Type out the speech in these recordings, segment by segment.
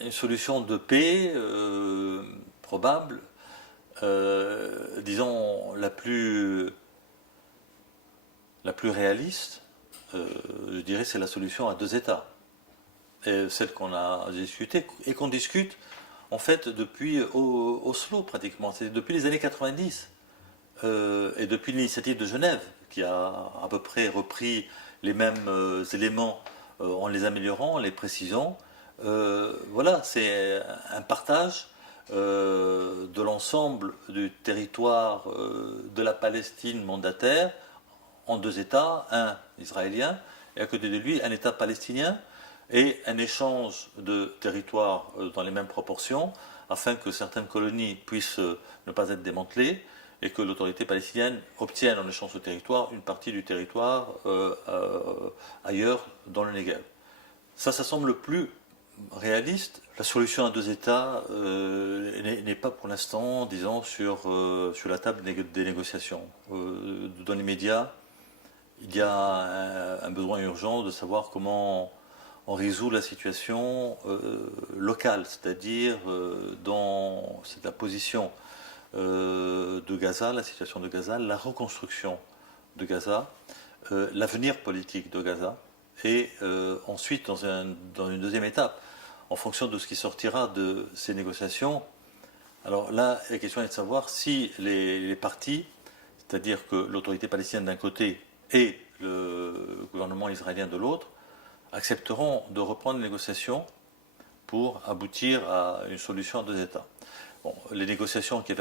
Une solution de paix probable, disons la plus réaliste, je dirais c'est la solution à deux États. Et celle qu'on a discutée et qu'on discute en fait depuis Oslo pratiquement, c'est depuis les années 90 et depuis l'initiative de Genève qui a à peu près repris les mêmes éléments en les améliorant, en les précisant. Voilà, c'est un partage de l'ensemble du territoire de la Palestine mandataire en deux États, un israélien et à côté de lui un État palestinien et un échange de territoires dans les mêmes proportions afin que certaines colonies puissent ne pas être démantelées et que l'autorité palestinienne obtienne en échange de territoire une partie du territoire ailleurs dans le Negev. Ça semble le plus réaliste. La solution à deux États n'est pas pour l'instant, disons, sur la table des négociations. Dans les médias, il y a un besoin urgent de savoir comment on résout la situation locale, c'est-à-dire dans la position de Gaza, la situation de Gaza, la reconstruction de Gaza, l'avenir politique de Gaza, et ensuite dans une deuxième étape, en fonction de ce qui sortira de ces négociations. Alors là, la question est de savoir si les partis, c'est-à-dire que l'autorité palestinienne d'un côté et le gouvernement israélien de l'autre, accepteront de reprendre les négociations pour aboutir à une solution à deux États. Bon, les négociations qui avaient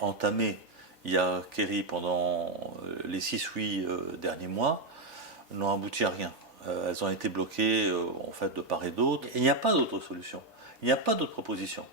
entamé Yahya Kerry pendant les 6-8 derniers mois n'ont abouti à rien. Elles ont été bloquées en fait de part et d'autre. Il n'y a pas d'autre solution. Il n'y a pas d'autre proposition.